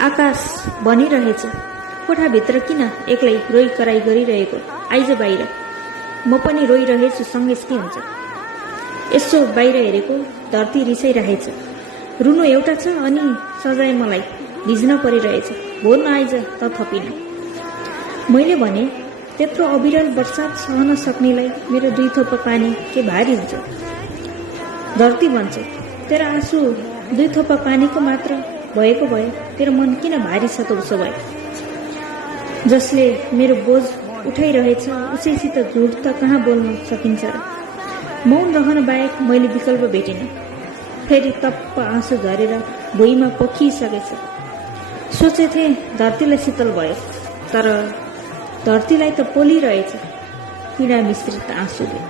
आकाश भनिरहेछ, कोठाभित्र किन एक्लै रोइ कराई गरिरहेको, आइज बाहिर। म पनि रोइरहेछु, सँगै के हुन्छ। यसो बाहिर हेरेको धरती रिसाइरहेछ। रुनु एउटा छ अनि सजाय मलाई भिज्न परिरहेछ। भोर नआइज त थपिन। मैले भने, त्यत्रो अविरल वर्षा सहन सक्नेलाई मेरो 2 थोपा पानी के भारी हुन्छ। धरती भन्छ, तेरो आँसु 2 थोपा पानीको मात्र भएको भए तेरो मन किन भारी छ त उसो भए। जसले मेरो बोझ उठाइरहेछ उसैसित झुट त कहाँ बोल्न सकिन्छ र। मौन रहन बाहेक मैले विकल्प भेटिनँ। फेरि तप्प आँसु झरेर भुइँमा पोखिसकेछ। सोचेथे धरतीलाई शीतल भयो, तर धरतीलाई त पोलिरहेछ पीडा मिश्रित आँसुले।